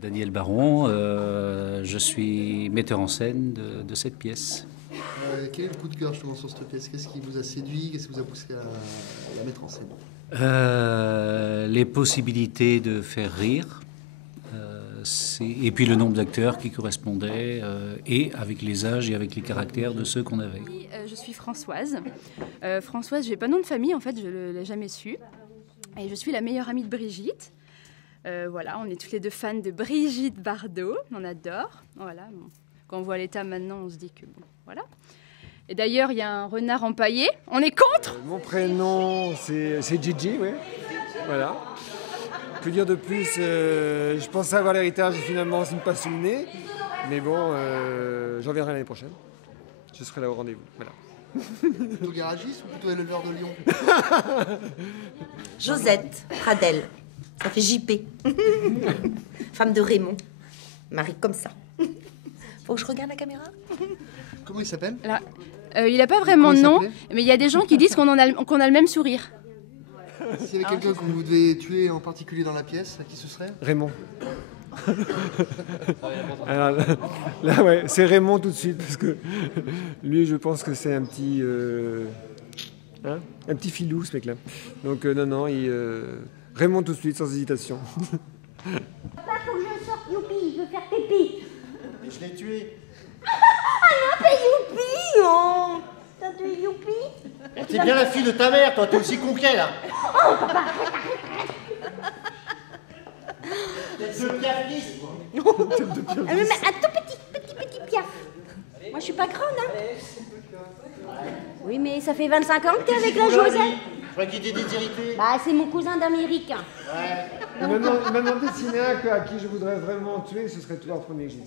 Daniel Baron, je suis metteur en scène de cette pièce. Quel est le coup de cœur justement sur cette pièce? Qu'est-ce qui vous a séduit? Qu'est-ce qui vous a poussé à la mettre en scène? Les possibilités de faire rire, et puis le nombre d'acteurs qui correspondaient, et avec les âges et avec les caractères de ceux qu'on avait. Je suis Françoise. Françoise, je n'ai pas de nom de famille, en fait, je ne l'ai jamais su. Et je suis la meilleure amie de Brigitte. Voilà, on est toutes les deux fans de Brigitte Bardot, on adore. Voilà, bon. Quand on voit l'état maintenant, on se dit que bon, voilà. Et d'ailleurs, il y a un renard empaillé, on est contre. Mon prénom, c'est Gigi, oui. Voilà. Que dire de plus, je pensais avoir l'héritage et finalement c'est une passionnée. Mais bon, j'en verrai l'année prochaine. Je serai là au rendez-vous. Voilà. Plutôt garagiste ou plutôt éleveur de lions? Josette Pradel, ça fait JP. Femme de Raymond. Marie comme ça. Faut que je regarde la caméra? Comment il s'appelle? Il n'a pas vraiment de nom, mais il y a des gens qui disent qu'on a le même sourire. S'il y avait quelqu'un que vous devez tuer en particulier dans la pièce, à qui ce serait? Raymond. Alors, là, ouais, c'est Raymond tout de suite, parce que lui, je pense que c'est un petit filou, ce mec-là. Donc, non, Raymond tout de suite, sans hésitation. Papa, faut que je sorte, youpi, je veux faire pipi. Mais je l'ai tué. Ah non, t'es youpi, oh. T'as tué youpi. T'es bien la fille de ta mère, toi, t'es aussi con qu'elle, là. Oh, papa, T'es deux piafistes. mais un tout petit piaf. Moi, je suis pas grande, hein. Oui, mais ça fait 25 ans que t'es avec la Josette. Je crois qu'il était déshérité. Bah, c'est mon cousin d'Amérique. Ouais. Il m'a demandé ciné à qui je voudrais vraiment tuer, ce serait toi en premier, Gilles.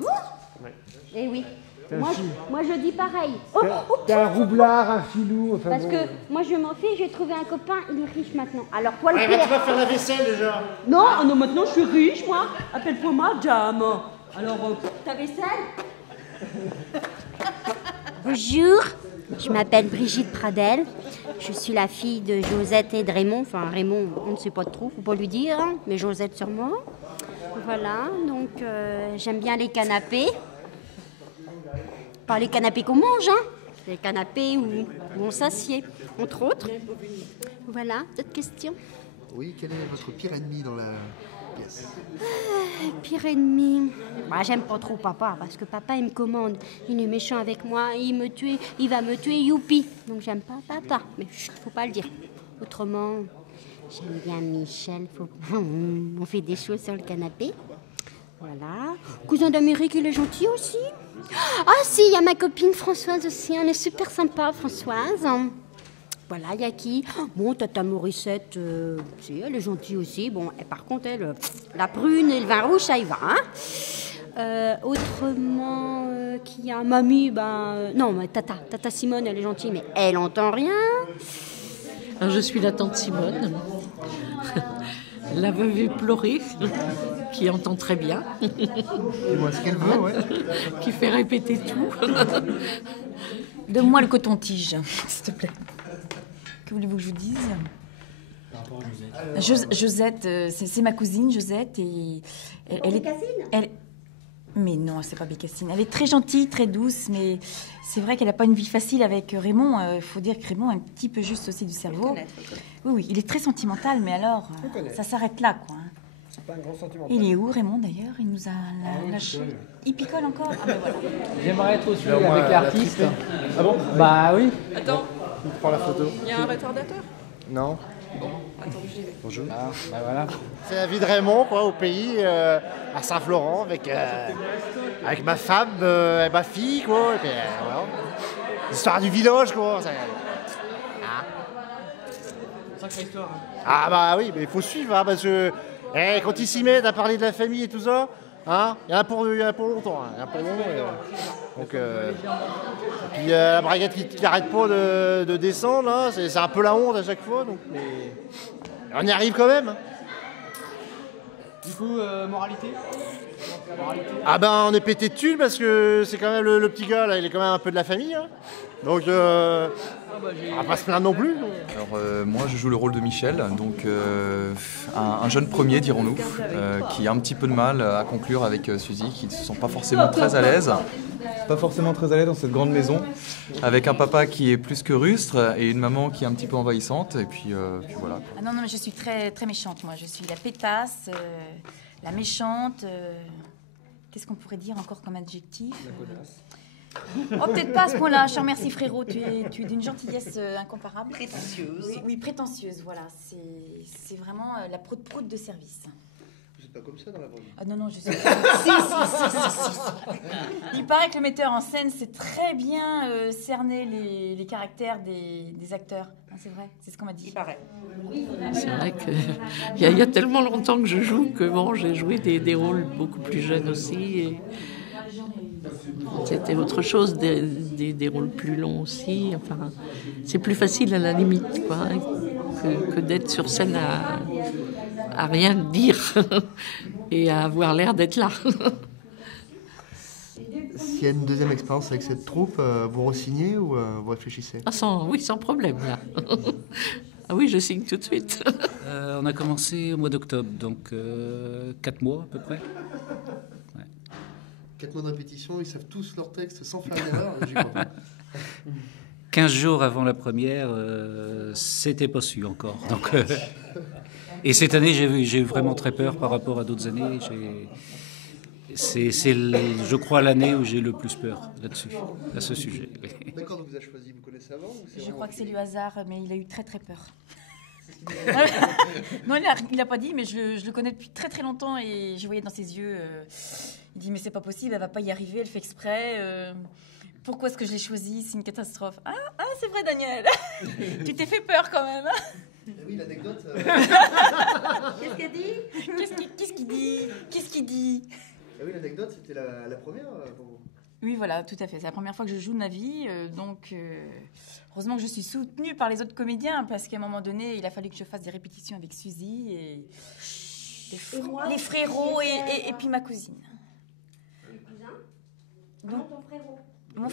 Ouais. Eh oui. Moi, je dis pareil. Oh, t'es un roublard, un filou, enfin parce bon. que moi, je m'en fiche, j'ai trouvé un copain, il est riche maintenant. Alors, toi, le Ouais, pire... bah, tu vas faire la vaisselle, déjà. Non, non, maintenant, je suis riche, moi. Appelle-toi madame. Alors, ta vaisselle? Bonjour, je m'appelle Brigitte Pradel. Je suis la fille de Josette et de Raymond. Enfin, Raymond, on ne sait pas trop, faut pas lui dire, hein, mais Josette sûrement. Voilà, donc j'aime bien les canapés. Pas les canapés qu'on mange, hein. Les canapés où on s'assied, entre autres. Voilà, d'autres questions? Oui, quel est votre pire ennemi dans la pièce? Pire ennemi. Bah, j'aime pas trop papa, parce que papa, il me commande. Il est méchant avec moi, il va me tuer, youpi. Donc j'aime pas papa, mais chut, faut pas le dire. Autrement, j'aime bien Michel. On fait des choses sur le canapé. Voilà. Cousin d'Amérique, il est gentil aussi. Ah si, il y a ma copine Françoise aussi. Elle est super sympa, Françoise. Voilà, il y a qui? Bon, Tata Morissette, si, elle est gentille aussi. Bon, et par contre, elle, la prune et le vin rouge, ça y va. Hein. Autrement, qui y a Mamie, non, mais Tata Simone, elle est gentille, mais elle entend rien. Alors, je suis la tante Simone, la veuve éplorée, qui entend très bien. Dis-moi ce qu'elle veut, ouais. Qui fait répéter tout. Donne-moi le coton-tige, s'il te plaît. Que voulez-vous que je vous dise? Josette, c'est ma cousine, Josette, et elle est... Mais non, c'est pas Bécassine. Elle est très gentille, très douce, mais c'est vrai qu'elle n'a pas une vie facile avec Raymond. Il faut dire que Raymond est un petit peu juste aussi du cerveau. Oui, il est très sentimental, mais alors, ça s'arrête là, quoi. C'est pas un grand sentiment. Il est où, Raymond, d'ailleurs? Il nous a lâché. Il picole encore? Ah, ben voilà. J'aimerais être aussi avec l'artiste. Ah bon? Bah oui. Attends. On prend la photo. Il y a un retardateur? Non. Bon, attends, j'y vais. Bonjour. Ah, bah voilà. C'est la vie de Raymond, quoi, au pays, à Saint-Florent, avec ma femme et ma fille, quoi. Et puis, voilà. L'histoire du village, quoi. Sacrée histoire. Hein. Ah bah oui, mais il faut suivre, hein, parce que quand ils s'y mettent à parler de la famille et tout ça, hein, il y en a pour longtemps. Hein, il y en a pour longtemps. Donc, puis la braguette qui n'arrête pas de descendre, là, c'est un peu la honte à chaque fois. Donc, mais on y arrive quand même. Du coup, moralité? Ah ben on est pété de thunes parce que c'est quand même le petit gars là, il est quand même un peu de la famille. Hein. Donc on va pas se plaindre non plus. Alors moi je joue le rôle de Michel, donc un jeune premier, dirons-nous, qui a un petit peu de mal à conclure avec Suzy, qui ne se sent pas forcément très à l'aise. Pas forcément très à l'aise dans cette grande maison, avec un papa qui est plus que rustre et une maman qui est un petit peu envahissante, et puis voilà. Ah non, mais je suis très, très méchante, moi. Je suis la pétasse, la méchante. Qu'est-ce qu'on pourrait dire encore comme adjectif? Oh, peut-être pas à ce point-là. Je te remercie, frérot. Tu es d'une gentillesse incomparable. Prétentieuse. Oui, prétentieuse, voilà. C'est vraiment la prout-prout de service. Vous n'êtes pas comme ça dans la vraie vie? Ah non, je suis... si. Il paraît que le metteur en scène sait très bien cerner les caractères des acteurs. Ah, c'est vrai, c'est ce qu'on m'a dit. Il paraît. C'est vrai qu'il y a tellement longtemps que je joue que bon, j'ai joué des rôles beaucoup plus jeunes aussi. Et c'était autre chose, des rôles plus longs aussi. Enfin, c'est plus facile à la limite, quoi, hein, que d'être sur scène à rien dire et à avoir l'air d'être là. S'il y a une deuxième expérience avec cette troupe, vous re-signez ou vous réfléchissez? Oui, sans problème, là. Ah oui, je signe tout de suite. On a commencé au mois d'octobre, donc 4 mois à peu près. 4 mois de répétition, ils savent tous leur texte sans faire d'erreur. J'y crois pas. 15 jours avant la première, c'était pas su encore. Donc, et cette année, j'ai eu vraiment très peur par rapport à d'autres années. C'est, je crois, l'année où j'ai le plus peur là-dessus, à ce sujet. D'accord, donc vous avez choisi, vous connaissez avant ou Je crois que c'est le hasard, mais il a eu très très peur. Non, il n'a pas dit, mais je le connais depuis très très longtemps et je voyais dans ses yeux, il dit mais c'est pas possible, elle va pas y arriver, elle fait exprès. Pourquoi est-ce que je l'ai choisi? C'est une catastrophe. Ah c'est vrai, Daniel. Tu t'es fait peur quand même. Oui, l'anecdote. Qu'est-ce qu'elle dit? Qu'est-ce qu'il dit? Ah oui, l'anecdote, c'était la première pour vous. Oui, voilà, tout à fait. C'est la première fois que je joue de ma vie. Donc, heureusement que je suis soutenue par les autres comédiens, parce qu'à un moment donné, il a fallu que je fasse des répétitions avec Suzy et les frérots et puis ma cousine. Le cousin? Donc, ton frérot? Mon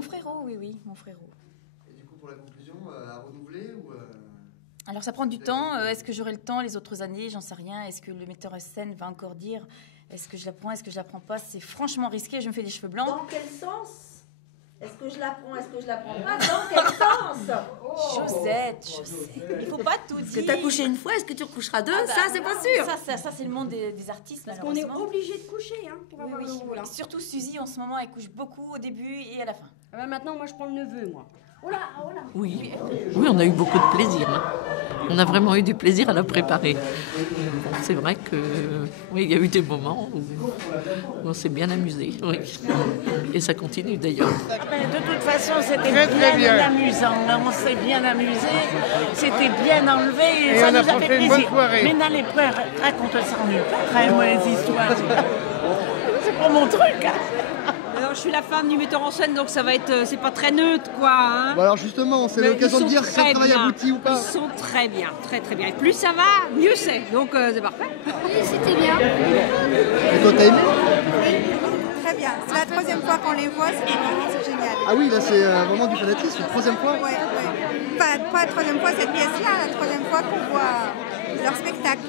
frérot, oui, mon frérot. Et du coup, pour la conclusion, à renouveler ou Alors, ça prend du temps. Est-ce que j'aurai le temps les autres années? J'en sais rien. Est-ce que le metteur en scène va encore dire est-ce que je la prends, est-ce que je la prends pas? C'est franchement risqué. Je me fais des cheveux blancs. Dans quel sens? Est-ce que je la prends? Est-ce que je la prends pas? Dans quel sens? Josette, je sais. Il faut pas tout dire. Est-ce que t'as couché une fois? Est-ce que tu recoucheras deux? Ça, c'est pas sûr. Ça c'est le monde des artistes, Parce qu'on est obligé de coucher, hein, pour avoir oui. le rôle. Hein. Surtout Suzy, en ce moment, elle couche beaucoup au début et à la fin. Ah ben maintenant, moi, je prends le neveu, moi. Oh là. Oui, on a eu beaucoup de plaisir. Hein. On a vraiment eu du plaisir à la préparer. Bon, c'est vrai que oui, il y a eu des moments où on s'est bien amusé. Oui. Et ça continue d'ailleurs. De toute façon, c'était bien amusant. On s'est bien amusé. C'était bien enlevé. Et ça nous a fait plaisir. Mais n'allez pas, raconte-ça en une moi, les histoires. C'est pas mon truc. Hein. Alors, je suis la femme du metteur en scène, donc ça va être, c'est pas très neutre, quoi. Hein. Bon, alors justement, c'est l'occasion de dire si ça travaille abouti ou pas. Ils sont très bien, très très bien. Et plus ça va, mieux c'est. Donc c'est parfait. Oui, c'était bien. Et toi, t'as aimé? Très bien. C'est la troisième fois qu'on les voit, c'est génial. Ah oui, là c'est vraiment du fanatisme. La troisième fois? Ouais. Pas la troisième fois cette pièce-là, la troisième fois qu'on voit leur spectacle.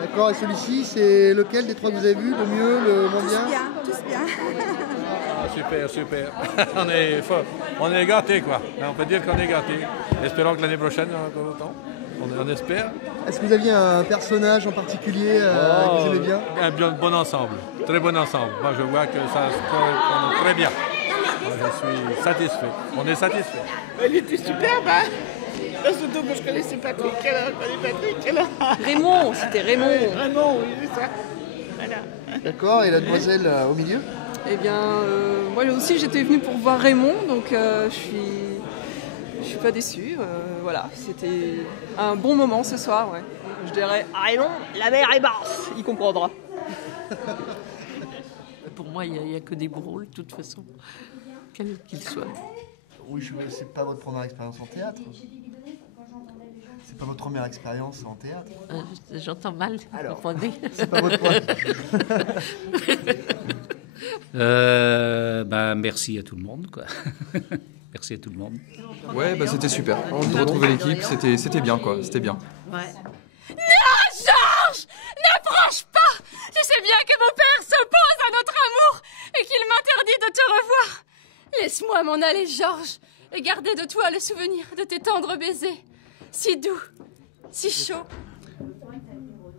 D'accord, et celui-ci, c'est lequel des trois que vous avez vus? Le mieux, le moins bien? Tous bien. Super. On est gâtés, quoi. On peut dire qu'on est gâtés. Espérons que l'année prochaine, encore autant. On espère. Est-ce que vous aviez un personnage en particulier que vous aimez bien? Un bon ensemble, très bon ensemble. Moi, je vois que ça se fait très bien. Moi, je suis satisfait. On est satisfait. Elle était superbe, hein? Surtout que je connaissais Patrick. Raymond, c'était Raymond. Raymond, oui, c'est ça. Voilà. D'accord, et la demoiselle au milieu? Eh bien, moi aussi j'étais venue pour voir Raymond, donc je suis pas déçue. Voilà, c'était un bon moment ce soir. Ouais. Je dirais Raymond, la mer est basse, il comprendra. Pour moi, il n'y a que des beaux rôles, de toute façon, quel qu'il soit. Oui, c'est pas votre première expérience en théâtre. C'est pas votre première expérience en théâtre. J'entends mal. Alors, répondez. c'est pas votre première. Merci à tout le monde, quoi. Merci à tout le monde. Ouais, c'était super. De retrouver l'équipe, c'était bien, quoi. C'était bien. Ouais. Non, Georges! m'en aller, Georges, et garder de toi le souvenir de tes tendres baisers, si doux, si chauds.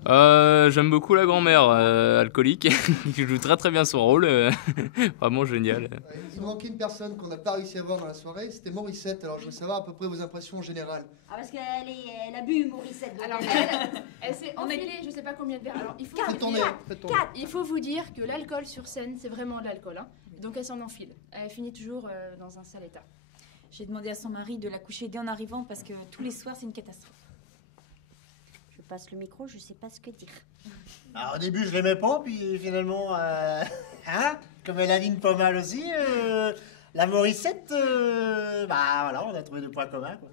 J'aime beaucoup la grand-mère alcoolique, qui joue très très bien son rôle, vraiment génial. Il manquait une personne qu'on n'a pas réussi à voir dans la soirée, c'était Morissette. Alors je veux savoir à peu près vos impressions générales. Ah, parce qu'elle a bu, Morissette. Alors, elle s'est enfilée, je sais pas combien de verres. Alors, il faut Faites tourner, faites tourner. Il faut vous dire que l'alcool sur scène, c'est vraiment de l'alcool. Hein. Donc, elle s'en enfile. Elle finit toujours dans un sale état. J'ai demandé à son mari de la coucher dès en arrivant parce que tous les soirs, c'est une catastrophe. Je passe le micro, je sais pas ce que dire. Alors, au début, je l'aimais pas, puis finalement, comme elle aligne pas mal aussi, la Morissette, voilà, on a trouvé des points communs, quoi.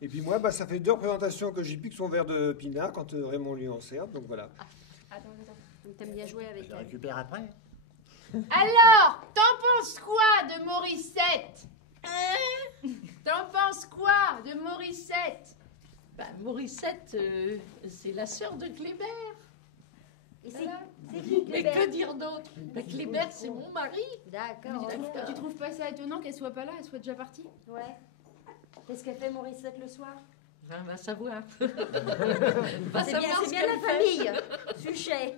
Et puis moi, ça fait 2 représentations que j'y pique son verre de pinard quand Raymond lui en sert, donc voilà. Attends. T'aimes bien jouer avec Je le récupère après. Alors, t'en penses quoi de Morissette? T'en penses quoi de Morissette? Morissette, c'est la sœur de Kléber. Et c'est qui Mais Kléber? que dire d'autre? Kléber, c'est mon mari. D'accord. Tu trouves pas ça étonnant qu'elle soit pas là, elle soit déjà partie? Ouais. Qu'est-ce qu'elle fait, Morissette, le soir? Va savoir. C'est bien la famille. Suchet.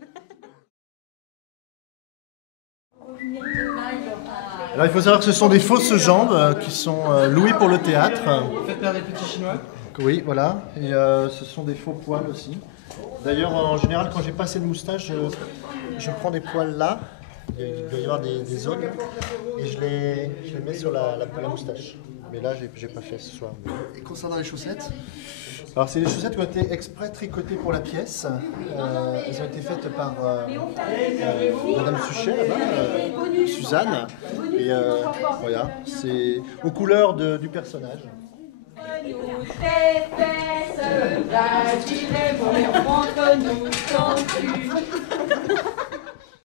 Alors, il faut savoir que ce sont des fausses jambes qui sont louées pour le théâtre. Vous faites faire des petits chinois? Oui, voilà. Et ce sont des faux poils aussi. D'ailleurs, en général, quand j'ai pas assez de moustache, je prends des poils là. Il doit y avoir des zones. Et je les mets sur la moustache. Mais là, j'ai pas fait ce soir. Et concernant les chaussettes? Alors, c'est des chaussettes qui ont été exprès tricotées pour la pièce. Elles ont été faites par Madame Suchet, là-bas, Suzanne. Et voilà, c'est aux couleurs du personnage. Tes fesses, va-t-il montre-nous quand tu